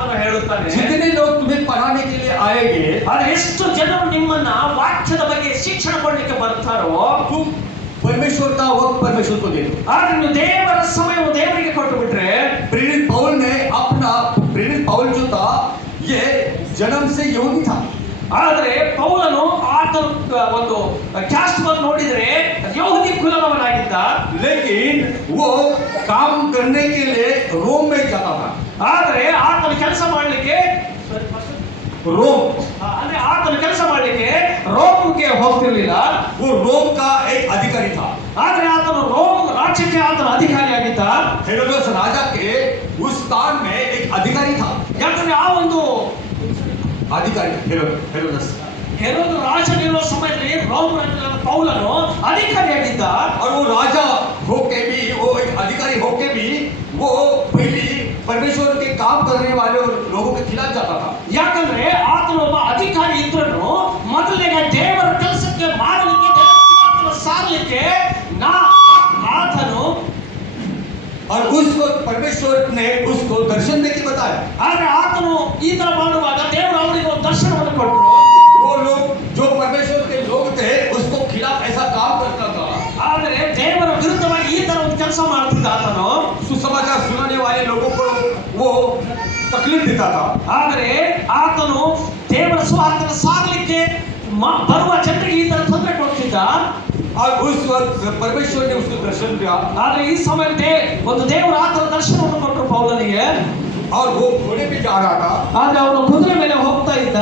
ಹೇಳುತ್ತಾನೆ, जितने लोग तुम्हें पढ़ाने के लिए आएंगे, ಆದರೆ ಎಷ್ಟು ಜನರು ನಿಮ್ಮನ್ನ ವಾಕ್ಯದ ಬಗ್ಗೆ ಶಿಕ್ಷಣ ಕೊಡಲಿಕ್ಕೆ ಬರ್ತಾರೋ, तुम परमेश्वर का वक्त परमेश्वर को दे दो। ಆದ್ರೆ ನೀವು ದೇವರ ಸಮಯವನ್ನು ದೇವರಿಗೆ ಕೊಟ್ಟು ಬಿಟ್ರೆ, प्रेरित पौल जो था ये जन्म से यहूदी था, ಆದರೆ ಪೌಲನು ಆತನ ಒಂದು ಕ್ಯಾಸ್ಟ್ ಬಂದು ನೋಡಿದ್ರೆ ಯಹೂದಿ ಕುಲದವನಾಗಿದ್ದ, लेकिन वो काम करने के लिए रोम में जाता था। ಆದರೆ ಆತನ ಕೆಲಸ ಮಾಡಲಿಕ್ಕೆ रोम, ಅಂದ್ರೆ ಆತನ ಕೆಲಸ ಮಾಡಲಿಕ್ಕೆ ರೋಮ್ಗೆ ಹೋಗ್ತಿರ್ಲಿಲ್ಲ. वो रोम का एक अधिकारी था। ಆದ್ರೆ ಆತನು ರೋಮ್ ರಾಜ್ಯಕ್ಕೆ ಆತನ ಅಧಿಕಾರಿಯಾಗಿದ್ದ. हेरोदेस राजा के उस स्थान में एक अधिकारी था, ಯಾಕಂದ್ರೆ ಆ ಒಂದು अधिकारी हेरोदेस, ಹೆರೋದ ರಾಜನಿರುವ ಸಮಯದಲ್ಲಿ ರೋಮ್ ರಾಜ್ಯದ ಪೌಲನು ಅಧಿಕಾರಿಯಾಗಿದ್ದ. और वो राजा होके भी, वो एक अधिकारी होके भी वो पहले परमेश्वर के काम करने वाले लोगों के खिलाफ जाता था। ಯಾಕಂದ್ರೆ ಆತನು ಒಬ್ಬ ಅಧಿಕಾರಿ ಇದ್ರೂ ಮೊದಲಿಗೆ ದೇವರ ಕೆಲಸಕ್ಕೆ ಮಾಡಲಿಕ್ಕೆ, ಸಾರಲಿಕ್ಕೆ ಆತನು, और उसको परमेश्वर ने उसको दर्शन देके बताया। ಆದ್ರೆ ಆತನು ಈ ತರ ಮಾಡುವಾಗ ದೇವರು ಅವರಿಗೆ ಒಂದು ದರ್ಶನವನ್ನು ಕೊಟ್ಟರು. वो लोग जो परमेश्वर के लोग थे उसको खिलाफ ऐसा काम करता था, ಆದ್ರೆ ದೇವರ ವಿರುದ್ಧವಾಗಿ ಈ ತರ ಒಂದು ಕೆಲಸ ಮಾಡ್ತಿದ್ದ ಆತನು. सुसमाचार सुनाने वाले लोगों को वो तकलीफ देता था। ಆದರೆ ಆತನು ದೇವರ ಸುವಾರ್ತೆಯನ್ನು ಸಾರಲಿಕ್ಕೆ ಬರುವ ಜನರಿಗೆ ಈ ತರ ತೊಂದರೆ ಕೊಡ್ತಿದ್ದ. और उस वक्त परमेश्वर ने उसको दर्शन दिया, ಆದ್ರೆ ಈ ಸಮಯದಲ್ಲಿ ಒಂದು ದೇವರ ಆತನ ದರ್ಶನವನ್ನು ಕೊಟ್ಟರು ಪೌಲನಿಗೆ. और वो घोड़े पे जा रहा था। ಆದ್ರೆ ಅವನು ಕುದುರೆ ಮೇಲೆ ಹೋಗ್ತಾ ಇದ್ದ.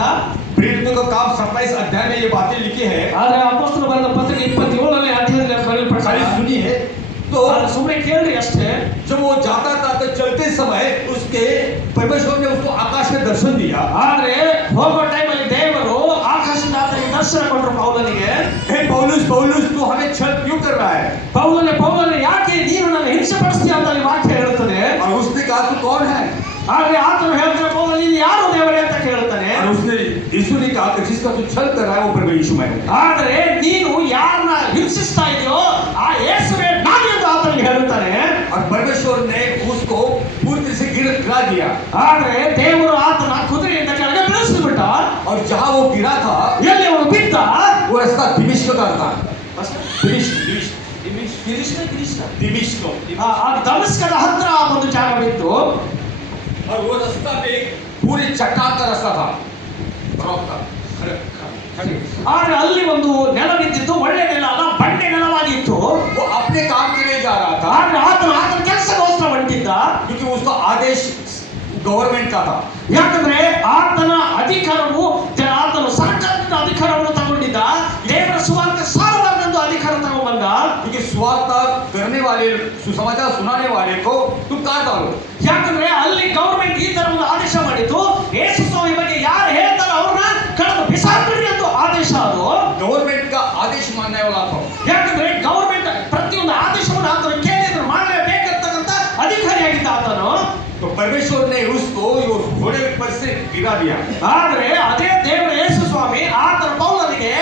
प्रेरितों का काम 27 अध्याय में ये बातें लिखी है, ಆದ್ರೆ ಅಪೊಸ್ತಲರ ಬರೆದ ಪತ್ರಿಕೆ 27ನೇ ಅಧ್ಯಾಯದಲ್ಲಿ ಬರೆಯಲ್ಪಟ್ಟ. खाली सुनी है तो ಸುಮ್ಮನೆ ಕೇಳ್ರಿ ಅಷ್ಟೇ. जब वो जाता था तो चलते समय उसके परमेश्वर ने उसको आकाश में दर्शन दिया। ಆದ್ರೆ ಹೋಗೋ ಟೈಮಲ್ಲಿ ದೇವರು ಆಕಾಶದಿಂದ ಆತನಿಗೆ ದರ್ಶನ ಕೊಟ್ಟರು ಪೌಲನಿಗೆ. हे पौलुस पौलुस तू हमें छल क्यों कर रहा है? ಪೌಲನೇ ಯಾಕೆ ನೀನು ನನ್ನ ಹಿಂಸೆ ಪಡಿಸ್ತೀಯ ಅಂತ ಈ ವಾಕ್ಯ ಹೇಳುತ್ತದೆ. और उसने कहा तू कौन है? ಆದ್ರೆ ಆತನು ಹೇಳ್ತಾನೆ, ಪೌಲ ನೀನು ಯಾರು ದೇವರೇ ಅಂತ ಕೇಳ್ತಾನೆ. और उसने यीशु ने कहा कि जिसका तू छल कर रहा है वो प्रभु यीशु मैं हूं। ಆದ್ರೆ ನೀನು ಯಾರನ್ನ ಹಿಂಸಿಸ್ತಾ ಇದೆಯೋ ಆ ಯೇಸುವೇ ನಾನು ಎಂದು ಆತನಿಗೆ ಹೇಳ್ತಾನೆ. और परमेश्वर ने उसको पूरी तरह से गिरा दिया। ಆದ್ರೆ ದೇವರು ಆತನ ಕುದುರೆಯಿಂದ ಕೆಳಗೆ ಬೀಳಿಸಿಬಿಟ್ಟ. और जहां वो गिरा था ಎಲ್ಲಿ ಅವನು ಬಿದ್ದ? वो रास्ता दिमिश्क का था। दिमिश्क ಆ ದಮಸ್ಕದ ಹತ್ರ ಒಂದು ಜಾಗ ಬಿತ್ತು. और वो रास्ता पे पूरी चट्टान का रास्ता था, रॉक का। ಆದ್ರೆ ಅಲ್ಲಿ ಒಂದು ನೆಲ ಬಿದ್ದಿತ್ತು, ಒಳ್ಳೆ ನೆಲ ಅಲ್ಲ, ಬಂಡೆ ನೆಲವಾಗಿತ್ತು. वो अपने काम के लिए जा रहा था, ಆದ್ರೆ ಆತನ ಕೆಲಸಗೋಸ್ಕರ ಹೊಂಟಿದ್ದ. क्योंकि उसका आदेश गवर्नमेंट का था। ಯಾಕಂದ್ರೆ ಆತನ ಅಧಿಕಾರವು ಆತನು ಸರ್ಕಾರದ ಅಧಿಕಾರವನ್ನು ತಗೊಂಡಿದ್ದ. ದೇವರ ಸುವಾರ್ತೆ ಸಾರಬಾರದೆಂದು ಅಧಿಕಾರ ತಗೊಂಡ್ಬಂದ. क्योंकि सुवार्ता करने वाले, सुसमाचार सुनाने वाले को तुम काट डालो। ಯಾಕಂದ್ರೆ ಅಲ್ಲಿ ಗವರ್ಮೆಂಟ್ ಈ ತರ ಒಂದು ಆದೇಶ ಮಾಡಿತ್ತು, ಯೇಸು ಸ್ವಾಮಿ ಬಗ್ಗೆ ಯಾರು ಹೇಳ್ತಾರೋ ಅವ್ರನ್ನ ಕಳೆದು ಬಿಸಾಕ್ಬಿಡ್ರಿ ಅಂತ ಆದೇಶ. ಅದು गवर्नमेंट का आदेश मानने वाला था। ಯಾಕಂದ್ರೆ ಗವರ್ಮೆಂಟ್ ಪ್ರತಿಯೊಂದು ಆದೇಶವನ್ನು ಆತನು ಕೇಳಿದ್ರು ಮಾಡಲೇಬೇಕಂತಕ್ಕಂಥ ಅಧಿಕಾರಿಯಾಗಿದ್ದ ಆತನು. तो परमेश्वर ने उसको घोड़े पर से गिरा दिया। ಆದ್ರೆ ಅದೇ ದೇವರ ಯೇಸು ಸ್ವಾಮಿ ಆತನ ಪೌಲನಿಗೆ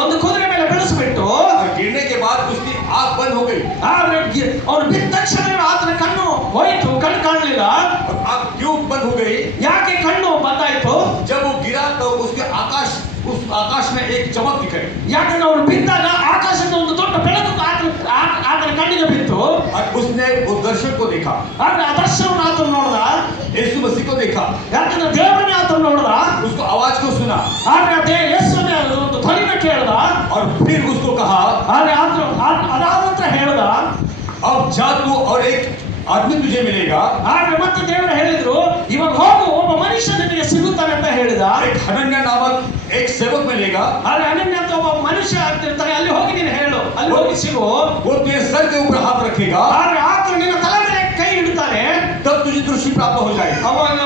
ಒಂದು ಕುದುರೆ ಮೇಲೆ ಬೆಳೆಸಿಬಿಟ್ಟು, गिरने के बाद उसकी आंख बंद हो गई। ಆದ್ರೆ ಅವನು ಬಿದ್ದ ತಕ್ಷಣ ಆತನ ಕಣ್ಣು ಹೋಯಿತು, ಕಣ್ಣು ಕಾಣಲಿಲ್ಲ. और आंख क्यों बंद हो गई? ಯಾಕೆ ಕಣ್ಣು ಬಂದಾಯ್ತು? जब वो गिरा तो उसके उस आकाश में एक चमक दिखाई। ಯಾಕಂದ್ರೆ ಅವನು ಬಿದ್ದಾಗ ಆಕಾಶದ ಒಂದು ದೊಡ್ಡ ಬೆಳಕು ಆತನ ಕಣ್ಣಿಗೆ ಬಿತ್ತು. और उसने वो दर्शन को देखा, ಆದ್ರೆ ಆ ದರ್ಶನವನ್ನು ಆತನು ನೋಡ್ದ. यीशु मसीह को देखा, ಯಾಕಂದ್ರೆ ದೇವರನ್ನೇ ಆತನು ನೋಡ್ದ. उसको आवाज को सुना, ಆದ್ರೆ ಯೇಸುವಿನ ಒಂದು ಧ್ವನಿನ ಕೇಳ್ದ. और फिर उसको कहा ಆದ್ರೆ ಆತನು ಅದಾದ ನಂತರ ಹೇಳ್ದ, अब जा तू और एक आदमी तुझे मिलेगा। ಆದ್ರೆ ಮತ್ತೆ ದೇವರು ಹೇಳಿದ್ರು, ಇವಾಗ ಹೋಗು, ಒಬ್ಬ ಮನುಷ್ಯ ನಿನಗೆ ಸಿಗುತ್ತಾನೆ ಅಂತ ಹೇಳಿದ. एक हनन्या नामक एक सेवक मिलेगा। ಆದ್ರೆ ಅನನ್ಯ ಅಂತ ಒಬ್ಬ ಮನುಷ್ಯ ಆಗ್ತಿರ್ತಾನೆ, ಅಲ್ಲಿ ಹೋಗಿ ನೀನು ಹೇಳು, ಅಲ್ಲಿ ಹೋಗಿ ಸಿಗು. वो तेरे सर के ऊपर हाथ रखेगा, ಆದ್ರೆ ಆತನು ನಿನ್ನ ತಲೆ ಮೇಲೆ ಕೈ ಇಡ್ತಾನೆ. तब तुझे दृष्टि प्राप्त हो जाएगी। ಅವಾಗ